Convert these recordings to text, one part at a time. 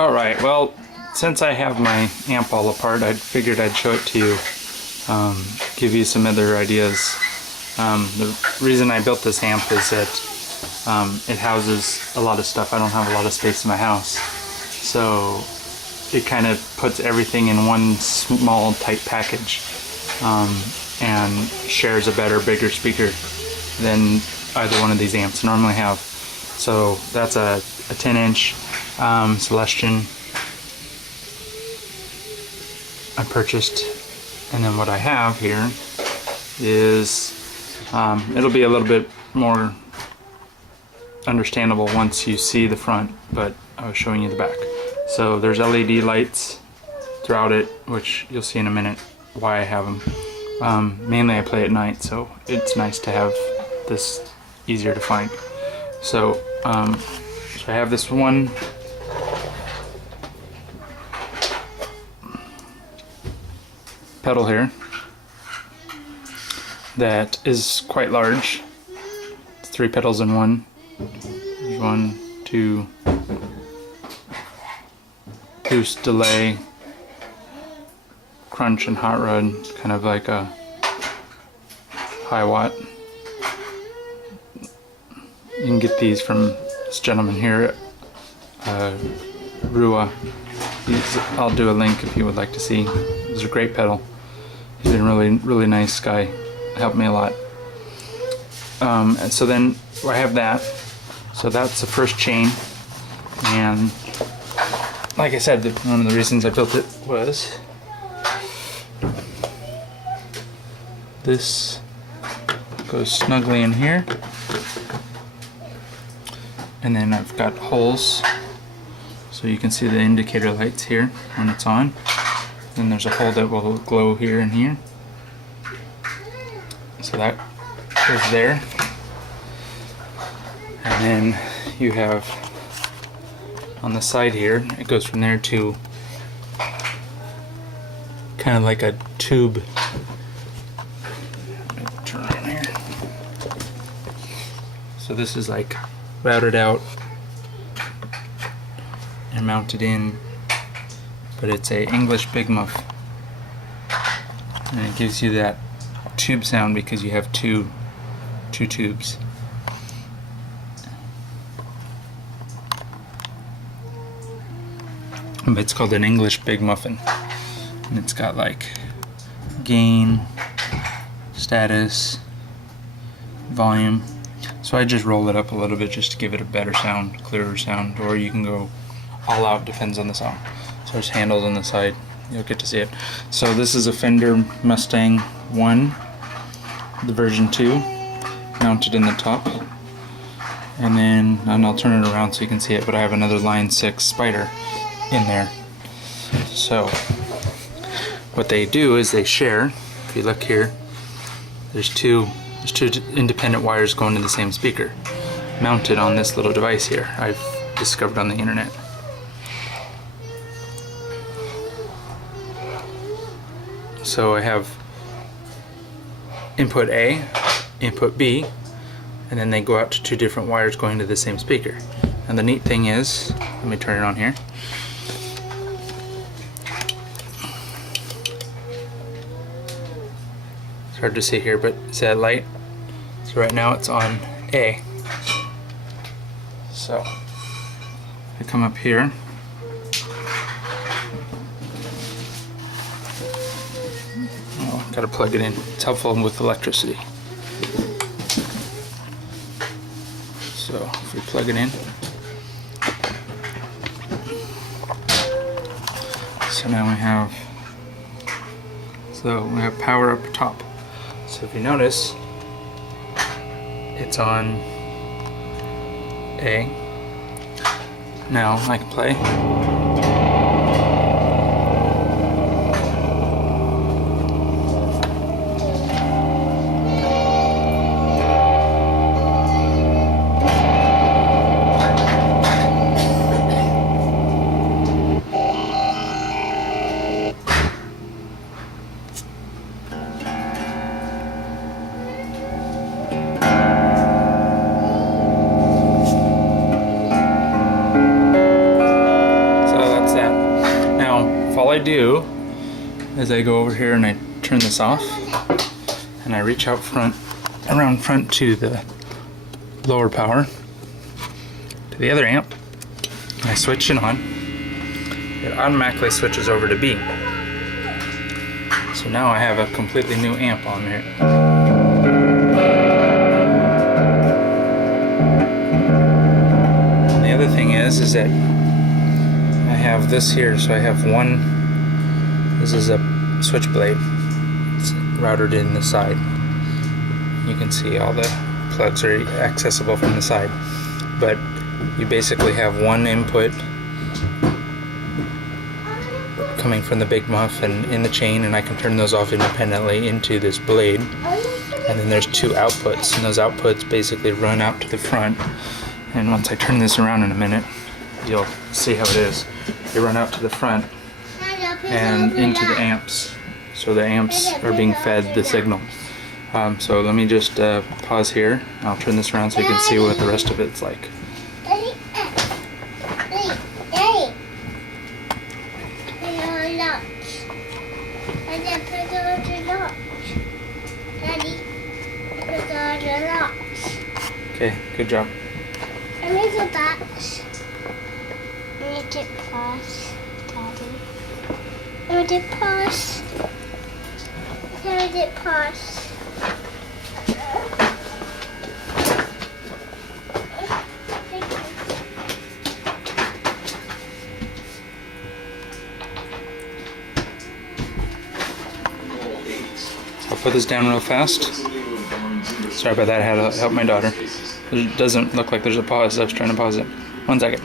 Alright, well, since I have my amp all apart, I figured I'd show it to you, give you some other ideas. The reason I built this amp is that it houses a lot of stuff. I don't have a lot of space in my house, so it kind of puts everything in one small, tight package, and shares a better, bigger speaker than either one of these amps normally have. So that's a 10-inch Celestion I purchased, and then what I have here is it'll be a little bit more understandable once you see the front, but I was showing you the back. So there's LED lights throughout it, which you'll see in a minute why I have them. Mainly I play at night, so it's nice to have this easier to find. So I have this one pedal here that is quite large. It's 3 pedals in one. There's 1, 2, boost, delay, crunch, and hot rod, kind of like a high watt. You can get these from this gentleman here, Ruwa. I'll do a link if you would like to see. This is a great pedal. He's been really nice guy. Helped me a lot. And so then I have that. So that's the first chain. And like I said, one of the reasons I built it was this goes snugly in here. And then I've got holes so you can see the indicator lights here when it's on. Then there's a hole that will glow here and here. So that goes there. And then you have on the side here, it goes from there to kind of like a tube. Turn on here. So this is like routed out and mounted in, but it's a English Big Muff, and it gives you that tube sound because you have two tubes. But it's called an English Big Muffin, and it's got like gain, status, volume. So I just roll it up a little bit just to give it a better sound, clearer sound, or you can go all out, depends on the song. So there's handles on the side, you'll get to see it. So this is a Fender Mustang 1, the version 2, mounted in the top. And I'll turn it around so you can see it, but I have another Line 6 Spider in there. So what they do is they share. If you look here, there's two independent wires going to the same speaker, mounted on this little device here I've discovered on the internet. So I have input A, input B, and then they go out to 2 different wires going to the same speaker. And the neat thing is, let me turn it on here. It's hard to see here, but see that light? So right now it's on A. So I come up here. Oh, gotta plug it in. It's helpful with electricity. So if we plug it in. So now we have power up top. So if you notice, it's on A. Now I can play. if all I do is I go over here and I turn this off, and I reach out around front to the lower power, to the other amp, and I switch it on, it automatically switches over to B. So now I have a completely new amp on here. And the other thing is that I have this here, so I have this is a switchblade. It's routed in the side. You can see all the plugs are accessible from the side, but you basically have one input coming from the big muff and in the chain, and I can turn those off independently into this blade. And then there's two outputs, and those outputs basically run out to the front. And once I turn this around in a minute, you'll see how it is. They run out to the front and into the amps. So the amps are being fed the signal. So let me just pause here. I'll turn this around so you can see what the rest of it's like. Okay, good job. I need the box. I need to pause, Daddy. I need to pause. I need to pause. I'll put this down real fast. Sorry about that, I had to help my daughter. It doesn't look like there's a pause, I was trying to pause it. 1 second.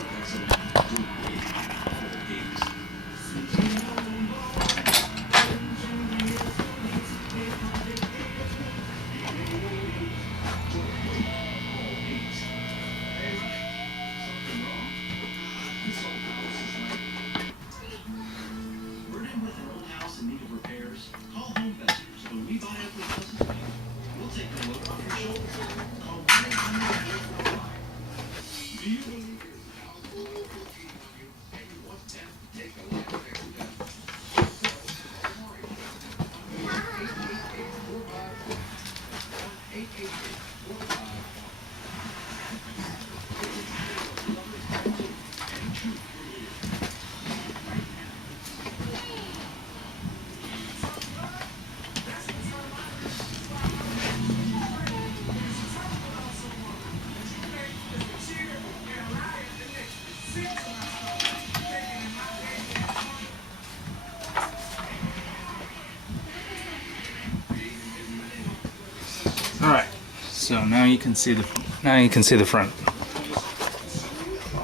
Alright, so now you can see the front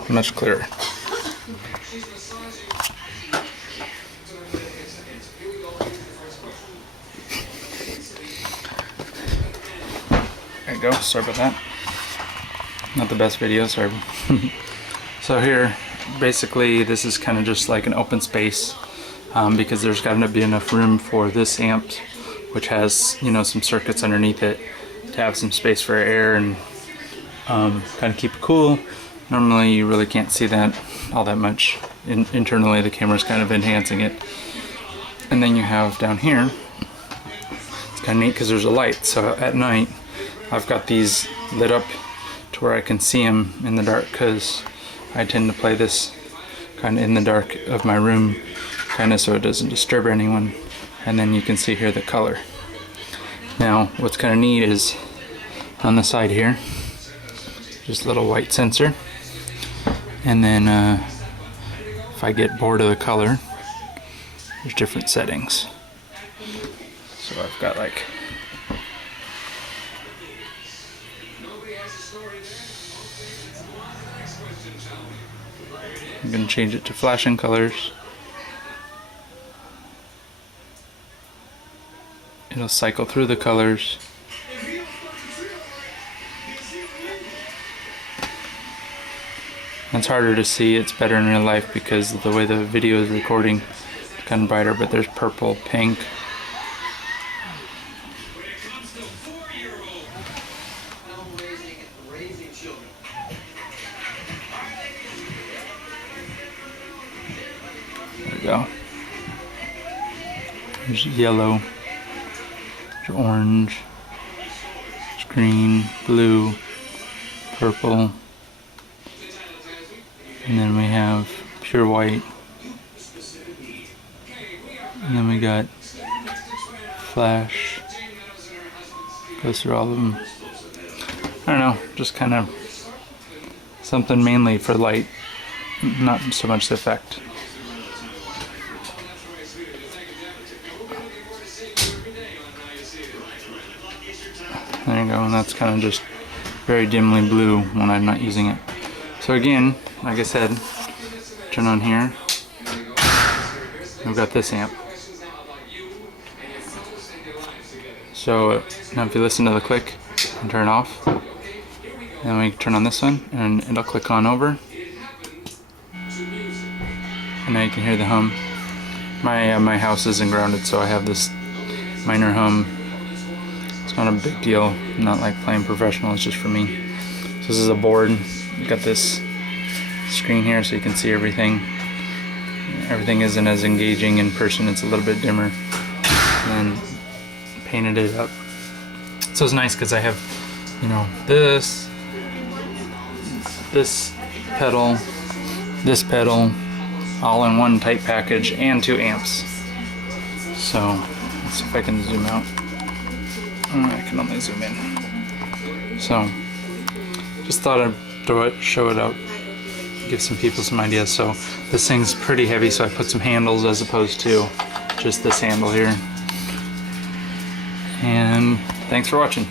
much clearer. There you go, sorry about that. Not the best video, sorry. So here, basically this is kind of just like an open space because there's got to be enough room for this amp, which has, you know, some circuits underneath it, to have some space for air and kind of keep it cool. Normally you really can't see that all that much. Internally the camera's kind of enhancing it. And then you have down here, it's kind of neat because there's a light, so at night I've got these lit up to where I can see them in the dark, because I tend to play this kind of in the dark of my room, kind of so it doesn't disturb anyone. And then you can see here the color. Now what's kind of neat is on the side here, just a little white sensor, and then if I get bored of the color, there's different settings. So I've got like I'm going to change it to flashing colors. It'll cycle through the colors. It's harder to see, it's better in real life because of the way the video is recording. It's kind of brighter, but there's purple, pink. There we go. There's yellow, there's orange, there's green, blue, purple, and then we have pure white, and then we got flash. Goes through all of them. I don't know, just kind of something mainly for light, not so much the effect. There you go, and that's kind of just very dimly blue when I'm not using it. So again, like I said, turn on here. We've got this amp. So now if you listen to the click and turn it off, then we turn on this one and it'll click on over. And now you can hear the hum. My house isn't grounded, so I have this minor hum. It's not a big deal. I'm not like playing professional, it's just for me. So this is a board. You got this screen here so you can see everything. Everything isn't as engaging in person, it's a little bit dimmer. And then painted it up. So it's nice because I have, you know, this pedal, this pedal, all in one tight package, and 2 amps. So let's see if I can zoom out. I can only zoom in. So just thought I'd throw it, show it out, give some people some ideas. So this thing's pretty heavy, so I put some handles as opposed to just this handle here. And thanks for watching.